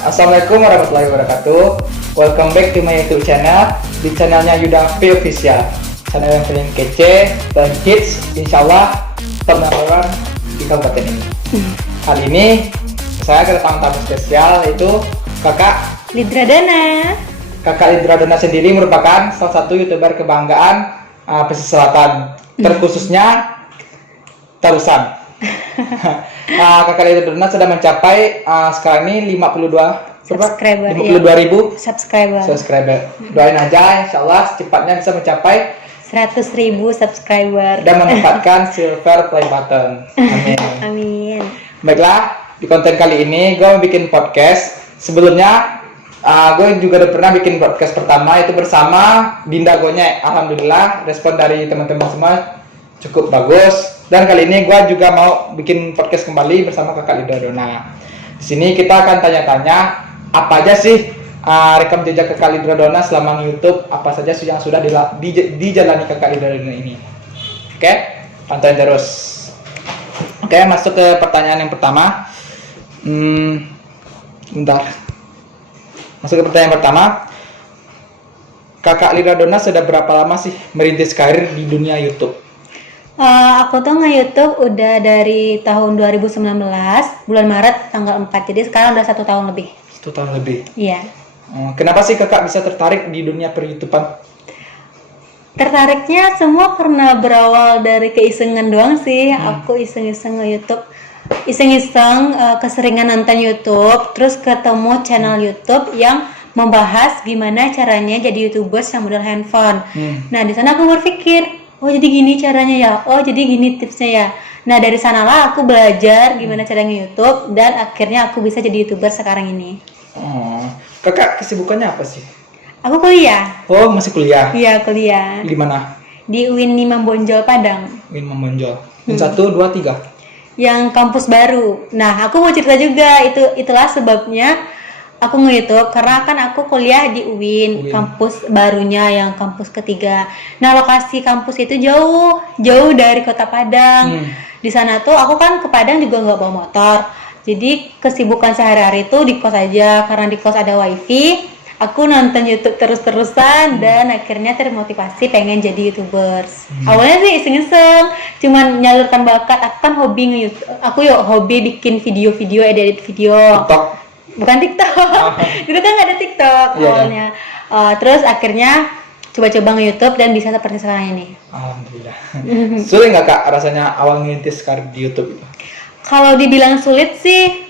Assalamualaikum warahmatullahi wabarakatuh. Welcome back to my YouTube channel. Di channelnya Yuda P Official, channel yang paling kece dan hits, insyaallah top number one di kabupaten ini. Kali ini saya kedatangan tamu spesial, yaitu Kakak Lidra Dana. Kakak Lidra Dana sendiri merupakan salah satu YouTuber kebanggaan pesisir selatan, terkhususnya Tarusan. Kakak Lidra Dana sudah mencapai sekarang ini 52.000 subscriber. Doain aja, insyaallah secepatnya bisa mencapai 100.000 subscriber dan mendapatkan silver play button. Amin. Amin. Baiklah, di konten kali ini gue mau bikin podcast. Sebelumnya gue juga udah pernah bikin podcast pertama, itu bersama Dinda Gonyek. Alhamdulillah respon dari teman-teman semua cukup bagus. Dan kali ini gue juga mau bikin podcast kembali bersama Kakak Lidra Dana. Di sini kita akan tanya-tanya apa aja sih rekam jejak Kakak Lidra Dana selama YouTube, apa saja sih yang sudah dijalani Kakak Lidra Dana ini. Oke, pantauin terus. Oke, masuk ke pertanyaan yang pertama. Bentar. Masuk ke pertanyaan pertama. Kakak Lidra Dana sudah berapa lama sih merintis karir di dunia YouTube? Aku tuh nge-YouTube udah dari tahun 2019 bulan Maret tanggal 4, jadi sekarang udah 1 tahun lebih. 1 tahun lebih. Iya. Kenapa sih kakak bisa tertarik di dunia per-YouTubean? Tertariknya semua karena berawal dari keisengan doang sih. Aku iseng-iseng nge-YouTube, iseng-iseng keseringan nonton YouTube, terus ketemu channel YouTube yang membahas gimana caranya jadi YouTubers yang modal handphone. Nah, di sana aku berpikir, oh jadi gini caranya ya, oh jadi gini tipsnya ya. Nah dari sanalah aku belajar gimana cara nge-YouTube dan akhirnya aku bisa jadi YouTuber sekarang ini. Kakak kesibukannya apa sih? Aku kuliah. Oh, masih kuliah? Iya, kuliah. Di mana? Di UIN Imam Bonjol Padang. UIN Imam Bonjol. Yang 1, 2, 3? Yang kampus baru. Nah aku mau cerita juga, itulah sebabnya aku nge-YouTube, karena kan aku kuliah di UIN, kampus barunya yang kampus ketiga. Nah, lokasi kampus itu jauh dari Kota Padang. Di sana tuh aku kan ke Padang juga nggak bawa motor. Jadi kesibukan sehari-hari itu di kos aja, karena di kos ada wifi. Aku nonton YouTube terus-terusan dan akhirnya termotivasi pengen jadi YouTubers. Awalnya sih iseng-iseng, cuman nyalurkan bakat. Aku kan hobi nge-YouTube. Aku hobi bikin video-video, edit video. TikTok? Bukan TikTok, itu kan nggak ada TikTok awalnya. Terus akhirnya coba-coba nge-YouTube dan bisa seperti sekarang ini. Alhamdulillah. Sulit nggak kak rasanya awal ngerintis karir di YouTube itu? Kalau dibilang sulit sih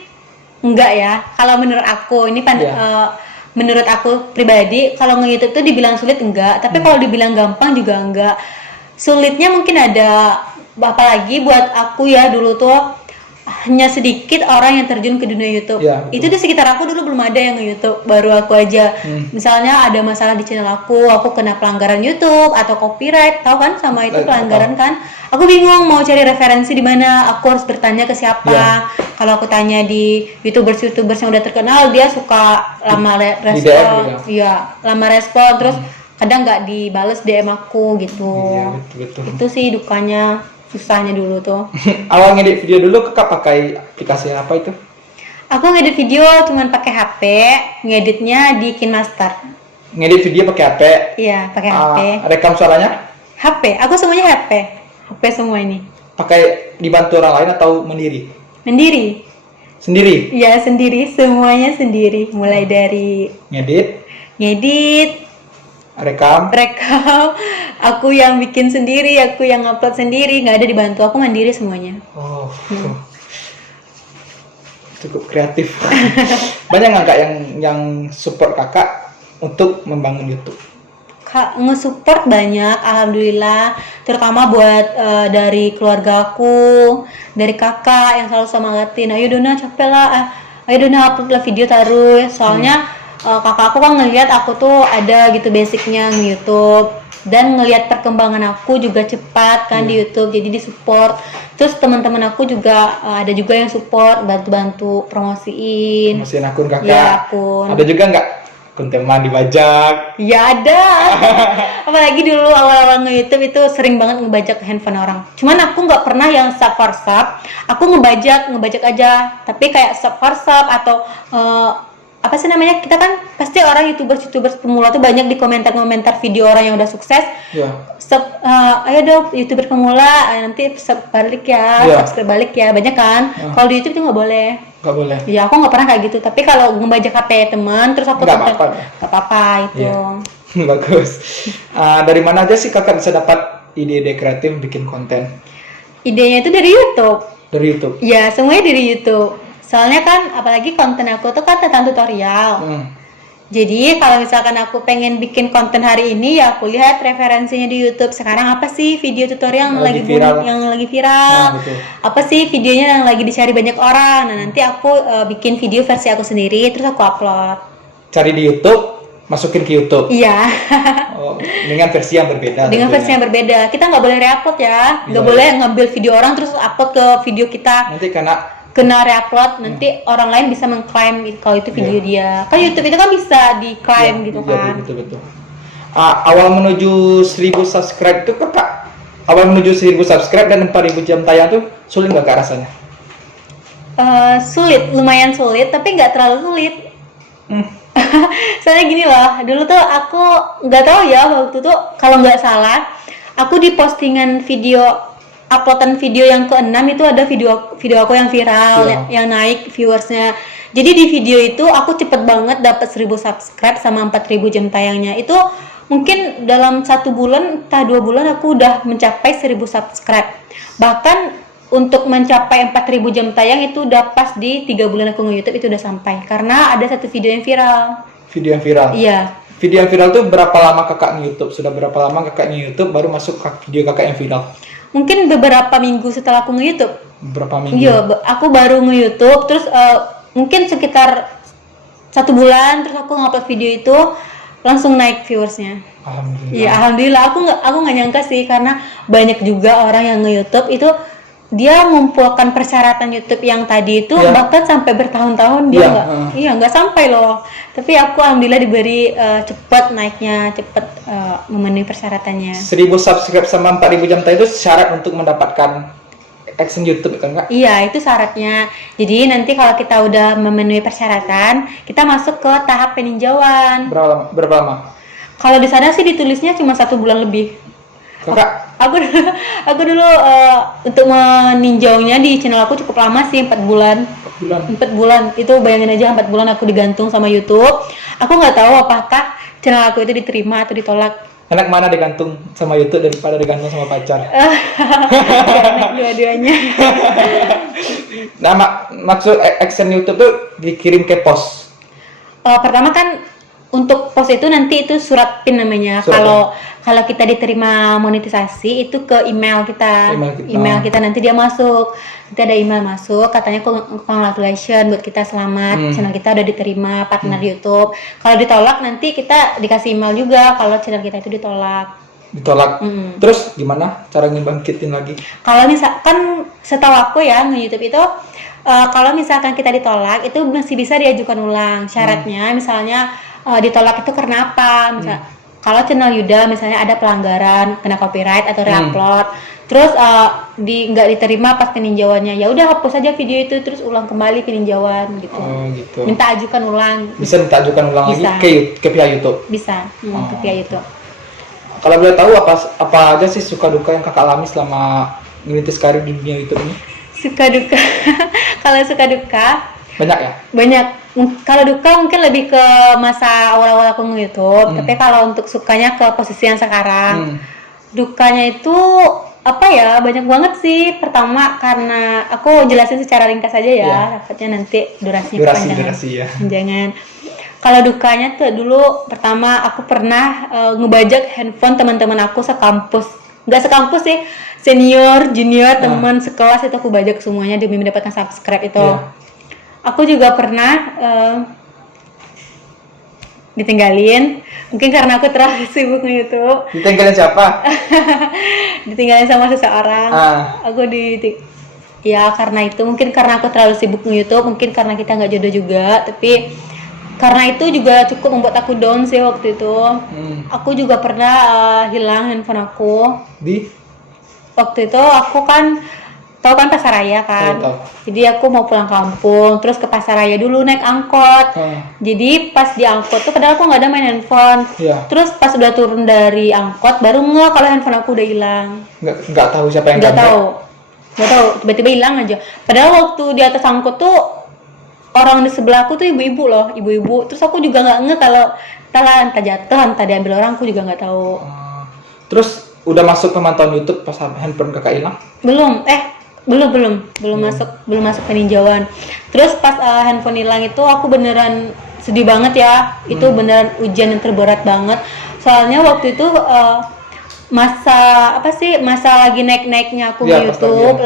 enggak ya. Kalau menurut aku ini menurut aku pribadi, kalau nge-YouTube tuh dibilang sulit enggak, tapi kalau dibilang gampang juga enggak. Sulitnya mungkin ada, apalagi buat aku ya, dulu tuh hanya sedikit orang yang terjun ke dunia YouTube. Ya, itu di sekitar aku dulu belum ada yang nge-YouTube, baru aku aja. Misalnya ada masalah di channel aku kena pelanggaran YouTube atau copyright, tahu kan sama itu pelanggaran kan? Aku bingung mau cari referensi di mana, aku harus bertanya ke siapa. Kalau aku tanya di YouTubers yang udah terkenal, dia suka lama respon. Iya, lama respon, terus kadang nggak dibales DM aku gitu. Iya, betul. Itu sih dukanya. Susahnya dulu tuh. Awal ngedit video dulu kakak pakai aplikasi apa itu? Aku ngedit video cuman pakai HP, ngeditnya di KineMaster. Ngedit video pakai HP? Iya, pakai HP. Rekam suaranya? HP, aku semuanya HP semua ini. Pakai dibantu orang lain atau mandiri? Mandiri. Sendiri? Iya, sendiri, semuanya sendiri. Mulai dari ngedit, rekam, aku yang bikin sendiri, aku yang upload sendiri, nggak ada dibantu, aku mandiri semuanya. Cukup kreatif. Banyak nggak kak yang support kakak untuk membangun YouTube? Nge-support banyak, alhamdulillah, terutama buat dari keluarga aku, dari kakak yang selalu semangatin, ayo Dona capek lah, ayo Dona upload lah video terus, soalnya kakak aku kan ngelihat aku tuh ada gitu basicnya nge-YouTube dan ngelihat perkembangan aku juga cepat kan di YouTube, jadi disupport. Terus teman-teman aku juga ada juga yang support, bantu promosiin akun kakak. Ya, akun. Ada juga nggak akun teman dibajak? Ya ada. Apalagi dulu awal-awal nge-YouTube itu sering banget ngebajak handphone orang. Cuman aku nggak pernah yang sub-WhatsApp. Aku ngebajak aja. Tapi kayak sub-WhatsApp atau apa sih namanya, kita kan pasti orang youtubers pemula tuh banyak di komentar video orang yang udah sukses. Ya. Ayo dong youtuber pemula, nanti balik ya, subscribe balik ya, banyak kan. Kalau di YouTube itu nggak boleh. Nggak boleh. Ya aku nggak pernah kayak gitu, tapi kalau ngebajak HP teman terus aku nggak apa-apa itu. Iya. Bagus. Dari mana aja sih kakak bisa dapat ide-ide kreatif bikin konten? Idenya itu dari YouTube. Dari YouTube? Ya, semuanya dari YouTube. Soalnya kan, apalagi konten aku tuh kan tentang tutorial. Jadi, kalau misalkan aku pengen bikin konten hari ini, ya aku lihat referensinya di YouTube. Sekarang apa sih video tutorial yang lagi viral? Betul. Apa sih videonya yang lagi dicari banyak orang? Nah, nanti aku bikin video versi aku sendiri, terus aku upload. Cari di YouTube, masukin ke YouTube? Iya. Dengan versi yang berbeda? Dengan versi yang berbeda. Kita nggak boleh re-upload ya. Nggak boleh ngambil video orang terus upload ke video kita. Nanti kena re-upload, nanti orang lain bisa mengklaim kalau itu video dia. Kan YouTube itu kan bisa diklaim gitu kan. Betul. Awal menuju 1000 subscribe itu kakak, awal menuju 1000 subscribe dan 4000 jam tayang tuh sulit nggak kak rasanya? Sulit, lumayan sulit, tapi nggak terlalu sulit. Soalnya gini loh, dulu tuh aku nggak tahu ya, waktu tuh kalau nggak salah, aku di postingan uploadan video yang ke-6 itu ada video aku yang viral, yang naik viewersnya. Jadi di video itu aku cepet banget dapat 1000 subscribe sama 4000 jam tayangnya. Itu mungkin dalam 1 bulan, entah 2 bulan aku udah mencapai 1000 subscribe. Bahkan untuk mencapai 4000 jam tayang itu udah pas di 3 bulan aku nge-YouTube itu udah sampai. Karena ada satu video yang viral. Video yang viral? Iya. Video yang viral tuh berapa lama kakak nge-YouTube? Sudah berapa lama kakak nge-YouTube baru masuk video kakak yang viral? Mungkin beberapa minggu setelah aku nge-YouTube. Berapa minggu? Iya, aku baru nge-YouTube, terus mungkin sekitar 1 bulan, terus aku ngupload video itu langsung naik viewersnya. Alhamdulillah. Iya, alhamdulillah. Aku nggak nyangka sih, karena banyak juga orang yang nge-YouTube itu dia mengumpulkan persyaratan YouTube yang tadi itu bahkan sampai bertahun-tahun dia nggak sampai loh. Tapi aku alhamdulillah diberi cepat naiknya, cepat memenuhi persyaratannya. 1000 subscribe sama 4000 jam tayang itu syarat untuk mendapatkan action YouTube kan kak? Iya, itu syaratnya. Jadi nanti kalau kita udah memenuhi persyaratan, kita masuk ke tahap peninjauan. Berapa lama? Kalau di sana sih ditulisnya cuma 1 bulan lebih. Kakak? Aku dulu untuk meninjaunya di channel aku cukup lama sih, 4 bulan. 4 bulan. Itu bayangin aja 4 bulan aku digantung sama YouTube. Aku nggak tahu apakah channel aku itu diterima atau ditolak. Enak mana digantung sama YouTube daripada digantung sama pacar? Enak dua-duanya. Nah, maksud action YouTube tuh dikirim ke pos? Pertama kan untuk pos itu nanti itu surat PIN namanya. Kalau kita diterima monetisasi itu ke email kita. Email kita nanti dia masuk. Nanti ada email masuk katanya congratulations buat kita, selamat channel kita udah diterima partner YouTube. Kalau ditolak nanti kita dikasih email juga kalau channel kita itu ditolak. Terus gimana cara ngebangkitin lagi? Kalau misalkan setahu aku ya nge-YouTube itu kalau misalkan kita ditolak itu masih bisa diajukan ulang. Syaratnya misalnya ditolak itu karena apa? Kalau channel Yuda misalnya ada pelanggaran, kena copyright atau re-upload, terus nggak diterima pas peninjauannya, ya udah hapus aja video itu terus ulang kembali peninjauan gitu. Gitu. Minta ajukan ulang. Bisa minta ajukan ulang bisa. Lagi ke pihak YouTube. Bisa, ke pihak YouTube. Kalau boleh tahu apa aja sih suka duka yang kakak alami selama merintis karir di dunia YouTube ini? Suka duka. Kalau suka duka banyak ya? Banyak. Kalau duka mungkin lebih ke masa awal-awal aku nge-YouTube, tapi kalau untuk sukanya ke posisi yang sekarang. Dukanya itu apa ya, banyak banget sih. Pertama karena aku jelasin secara ringkas aja ya, takutnya nanti durasinya kepanjangan. Kalau dukanya tuh dulu pertama aku pernah ngebajak handphone teman-teman aku sekampus. Nggak sekampus sih, senior, junior, teman sekelas itu aku bajak semuanya demi mendapatkan subscribe itu. Aku juga pernah ditinggalin, mungkin karena aku terlalu sibuk nge-YouTube. Ditinggalin siapa? Ditinggalin sama seseorang. Aku ya karena itu, mungkin karena aku terlalu sibuk nge-YouTube, mungkin karena kita nggak jodoh juga, tapi karena itu juga cukup membuat aku down sih waktu itu. Aku juga pernah hilang handphone aku. Di? Waktu itu aku kan tahu kan Pasaraya kan. Tahu. Jadi aku mau pulang kampung, terus ke Pasaraya dulu naik angkot. Jadi pas di angkot tuh padahal aku nggak ada main handphone. Iya. Terus pas udah turun dari angkot baru nggak kalau handphone aku udah hilang. Nggak tahu siapa yang Nggak gambar. tahu, tiba-tiba hilang aja. Padahal waktu di atas angkot tuh orang di sebelah aku tuh ibu-ibu loh, ibu-ibu. Terus aku juga nggak nge kalau entah jatuh, entah diambil orang, aku juga nggak tahu. Terus udah masuk pemantauan YouTube pas handphone kakak hilang? Belum masuk peninjauan. Terus pas handphone hilang itu aku beneran sedih banget ya. Itu beneran ujian yang terberat banget. Soalnya waktu itu masa lagi naik-naiknya aku Ya, di YouTube,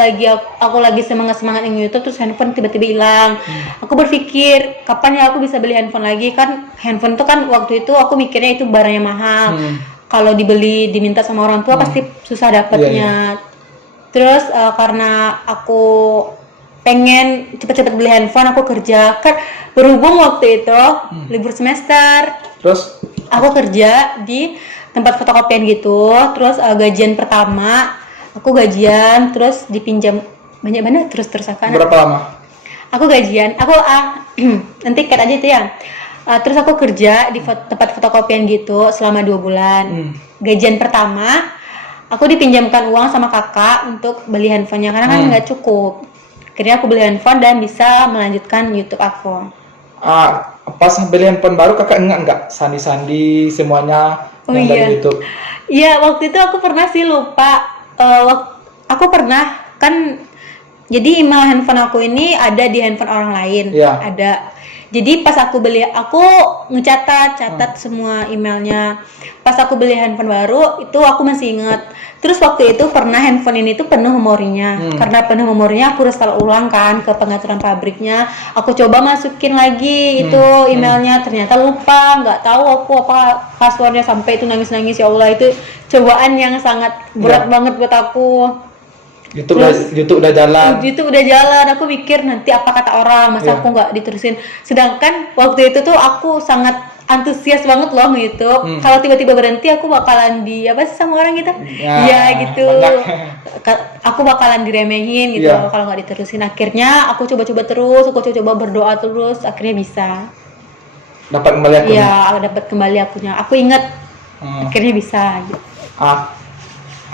aku lagi semangat YouTube, terus handphone tiba-tiba hilang. Aku berpikir kapan ya aku bisa beli handphone lagi, kan handphone itu kan waktu itu aku mikirnya itu barangnya mahal. Kalau diminta sama orang tua pasti susah dapatnya. Terus karena aku pengen cepet-cepet beli handphone, aku kerja kan, berhubung waktu itu libur semester. Terus aku kerja di tempat fotokopian gitu. Terus gajian pertama aku gajian, terus dipinjam banyak terus akan. Berapa lama? Aku gajian, nanti cut aja itu ya. Terus aku kerja di tempat fotokopian gitu selama 2 bulan. Gajian pertama aku dipinjamkan uang sama kakak untuk beli handphonenya karena kan nggak cukup. Akhirnya aku beli handphone dan bisa melanjutkan YouTube aku. Pas beli handphone baru kakak enggak sandi semuanya yang dari YouTube? Iya, waktu itu aku pernah sih lupa. Aku pernah kan, jadi email handphone aku ini ada di handphone orang lain. Ada. Jadi pas aku beli, aku catat semua emailnya. Pas aku beli handphone baru, itu aku masih inget. Terus waktu itu pernah handphone ini tuh penuh memorinya. Karena penuh memorinya, aku restart ulang kan ke pengaturan pabriknya. Aku coba masukin lagi itu emailnya, ternyata lupa, nggak tahu aku apa passwordnya, sampai itu nangis-nangis. Ya Allah, itu cobaan yang sangat berat banget buat aku. YouTube udah jalan. YouTube udah jalan, aku mikir nanti apa kata orang, masa aku nggak diterusin. Sedangkan waktu itu tuh aku sangat antusias banget loh nge-YouTube. Kalau tiba-tiba berhenti aku bakalan sama orang gitu. Ya gitu. Aku bakalan diremehin gitu kalau nggak diterusin. Akhirnya aku coba-coba terus, aku coba berdoa terus, akhirnya bisa. Dapat kembali akunnya. Iya, dapat kembali akunnya. Aku inget akhirnya bisa gitu.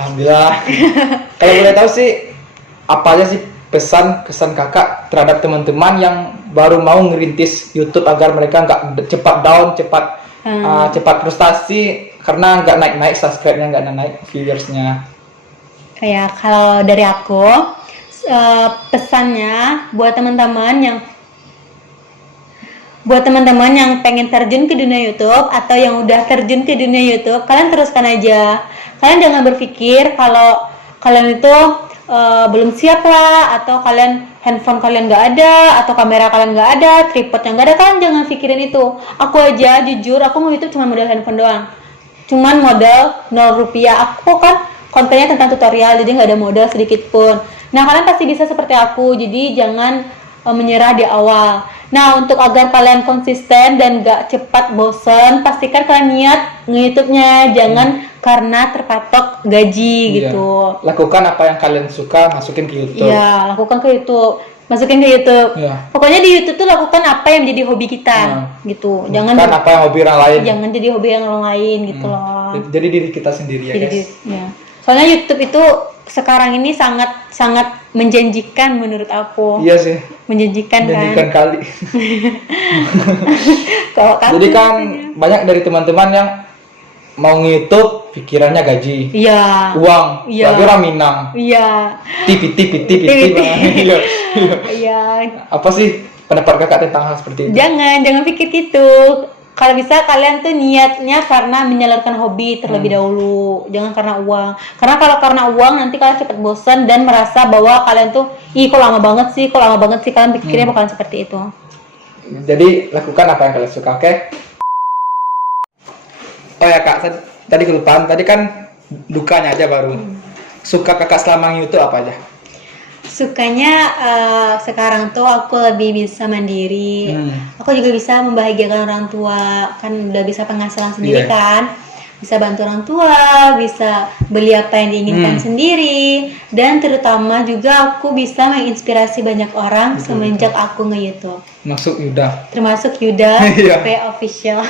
Alhamdulillah. Kalau boleh tahu sih, apa aja sih pesan kakak terhadap teman-teman yang baru mau ngerintis YouTube agar mereka nggak cepat down, cepat frustasi karena nggak naik subscribe-nya, nggak naik viewersnya? Kayak kalau dari aku, pesannya buat teman-teman yang pengen terjun ke dunia YouTube atau yang udah terjun ke dunia YouTube, kalian teruskan aja. Kalian jangan berpikir kalau kalian itu belum siap lah, atau handphone kalian nggak ada, atau kamera kalian nggak ada, tripodnya nggak ada. Kalian jangan pikirin itu. Aku aja jujur, aku mau YouTube cuma modal handphone doang, cuman modal 0 rupiah. Aku kan kontennya tentang tutorial, jadi nggak ada modal sedikit pun. Nah, kalian pasti bisa seperti aku, jadi jangan menyerah di awal. Nah, untuk agar kalian konsisten dan gak cepat bosen, pastikan kalian niat nge-YouTube-nya, jangan karena terpatok gaji gitu. Lakukan apa yang kalian suka, masukin ke YouTube. Iya, lakukan ke YouTube, masukin ke YouTube. Pokoknya di YouTube tuh lakukan apa yang menjadi hobi kita gitu. Jangan apa yang hobi orang lain. Jangan jadi hobi yang orang lain gitu loh. Jadi diri kita sendiri ya, guys. Soalnya YouTube itu sekarang ini sangat menjanjikan menurut aku. Iya sih. Menjanjikan kali. Jadi kan banyak dari teman-teman yang mau nge-YouTube pikirannya gaji. Iya. Uang. Iya. Lagi orang Minang. Iya. Tip. Iya. Apa sih pendapat kakak tentang hal seperti itu? Jangan pikir gitu. Kalau bisa kalian tuh niatnya karena menyalurkan hobi terlebih dahulu, jangan karena uang. Karena kalau karena uang nanti kalian cepat bosan dan merasa bahwa kalian tuh, kok lama banget sih, kalian pikirnya bakalan seperti itu. Jadi lakukan apa yang kalian suka, oke? Oh ya kak, tadi kelupaan, tadi kan dukanya aja baru. Suka kakak selama YouTube apa aja? Sukanya sekarang tuh aku lebih bisa mandiri. Aku juga bisa membahagiakan orang tua, kan udah bisa penghasilan sendiri kan. bisa bantu orang tua, bisa beli apa yang diinginkan sendiri, dan terutama juga aku bisa menginspirasi banyak orang semenjak aku nge-YouTube. Masuk Yuda. Termasuk Yuda, Iya. P official.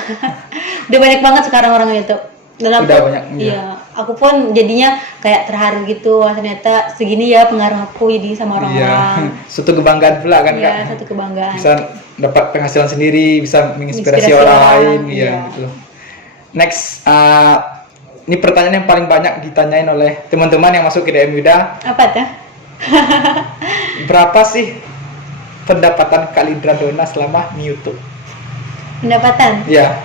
Udah banyak banget sekarang orang nge-YouTube. Dan aku, Udah banyak, iya, aku pun jadinya kayak terharu gitu. Wah, ternyata segini ya pengaruh aku jadi sama orang-orang. Suatu kebanggaan pula kan Iya, Kak. satu kebanggaan. Bisa dapat penghasilan sendiri, bisa menginspirasi Menginspirasi orang orang, lain, iya. iya gitu. Next, ini pertanyaan yang paling banyak ditanyain oleh teman-teman yang masuk ke DM Yuda. Apa tuh? Berapa sih pendapatan Kak Lidra Dona selama di YouTube? Pendapatan. Ya,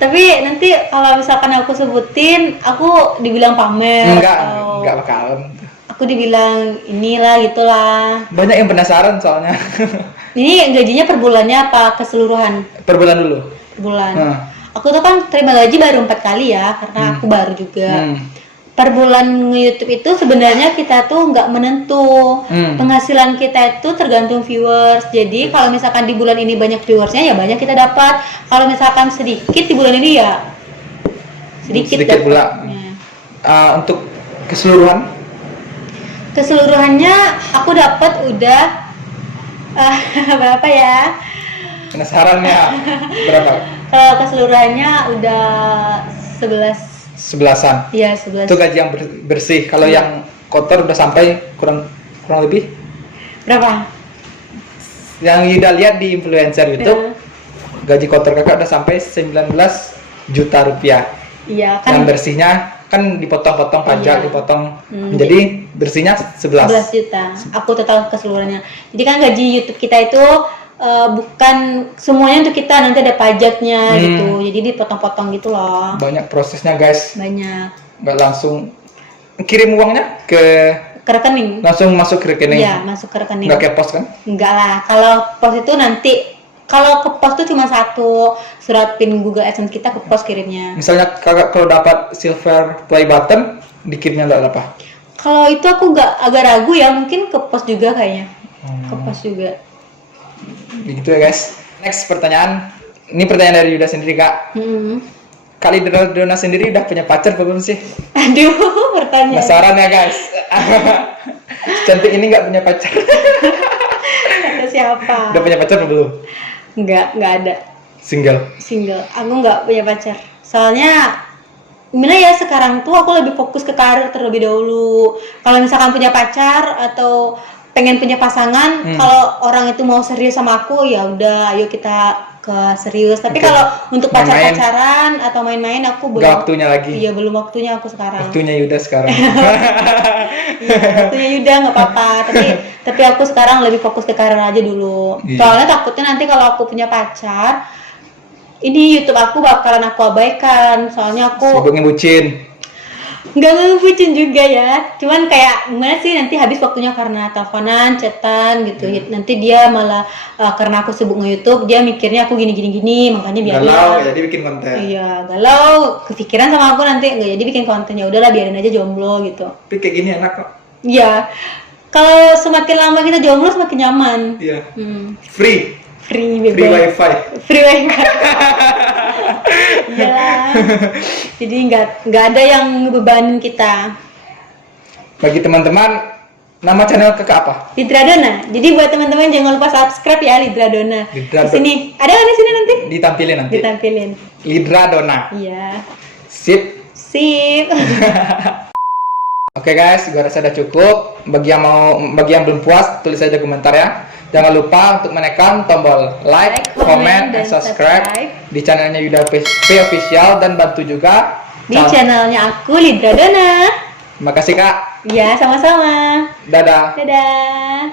Tapi nanti kalau misalkan aku sebutin, aku dibilang pamer atau enggak bakalan. aku dibilang inilah gitulah. Banyak yang penasaran soalnya. Ini gajinya per bulannya apa keseluruhan? Per bulan dulu. Per bulan. Hmm. Aku tuh kan terima gaji baru 4 kali ya, karena aku baru juga. Per bulan nge-YouTube itu sebenarnya kita tuh nggak menentu. Penghasilan kita itu tergantung viewers. Jadi kalau misalkan di bulan ini banyak viewersnya ya banyak kita dapat. Kalau misalkan sedikit di bulan ini ya sedikit pula. dapatnya. Untuk keseluruhan Keseluruhannya aku dapat udah berapa ya? penasaran ya? Berapa? Kalau keseluruhannya udah 11-an. ya 11. Itu gaji yang bersih. Kalau yang kotor udah sampai kurang lebih. Berapa? Yang Yuda lihat di influencer YouTube, gaji kotor kakak udah sampai 19 juta rupiah. Iya Yang kan. bersihnya kan dipotong-potong pajak, Iya. dipotong. Jadi bersihnya 11. 11 juta. Aku total keseluruhannya. Jadi kan gaji YouTube kita itu bukan semuanya untuk kita, nanti ada pajaknya gitu. Jadi dipotong-potong gitu loh. Banyak prosesnya guys. Banyak. Nggak langsung kirim uangnya Ke rekening. langsung masuk ke rekening. Iya, masuk ke rekening. Nggak kayak pos kan? Enggak lah. Kalau pos itu nanti, kalau ke pos itu cuma satu surat pin Google AdSense kita ke pos kirimnya. Misalnya kakak kalau dapat silver play button, dikirimnya lewat apa? Kalau itu aku agak ragu ya, mungkin ke pos juga kayaknya. Ke pos juga. Begitu ya guys. Next pertanyaan. Ini pertanyaan dari Yuda sendiri kak. Kak Lidra Dona sendiri udah punya pacar belum sih? Aduh, pertanyaan. Penasaran ya guys. Cantik ini nggak punya pacar. Kata siapa? Udah punya pacar belum? Enggak ada. Single. Single. Aku nggak punya pacar. Soalnya gimana ya, sekarang tuh aku lebih fokus ke karir terlebih dahulu. Kalau misalkan punya pacar atau pengen punya pasangan, kalau orang itu mau serius sama aku, ya udah, ayo kita ke serius. Tapi kalau untuk Main-main. pacaran atau main-main, aku belum. Nggak waktunya lagi. Iya, belum waktunya aku sekarang. Waktunya Yuda sekarang. Iya, waktunya Yuda nggak apa-apa. Tapi aku sekarang lebih fokus ke karir aja dulu. Iya. Soalnya takutnya nanti kalau aku punya pacar, ini YouTube aku bakalan aku abaikan. Soalnya aku Sibuk ngebucin. nggak ngebucin juga ya, cuman kayak gimana sih, nanti habis waktunya karena teleponan, chatan gitu. Nanti dia malah karena aku sibuk nge-YouTube, dia mikirnya aku gini, makanya biar Galau jadi bikin konten. iya, galau kepikiran sama aku, nanti nggak jadi bikin konten. Ya udahlah, biarin aja jomblo gitu. Tapi kayak gini enak kok. Iya, kalau semakin lama kita jomblo semakin nyaman. Iya. Free Free bebas. wifi. Free wifi. Iyalah. Jadi nggak ada yang ngebebanin kita. Bagi teman-teman, nama channel kakak apa? Lidra Dona. Jadi buat teman-teman jangan lupa subscribe ya, Lidra Dona. Lidra Di sini. Ada nggak di sini nanti? Ditampilin nanti. Ditampilin. Lidra Dona. Iya. Sip. Sip. Oke guys, gua rasa udah cukup. Bagi yang belum puas, tulis aja komentar ya. Jangan lupa untuk menekan tombol like, comment, dan subscribe di channelnya Yuda P Official, dan bantu juga Di channelnya aku, Lidra Dona. Terima kasih kak. Iya, sama-sama. Dadah. Dadah.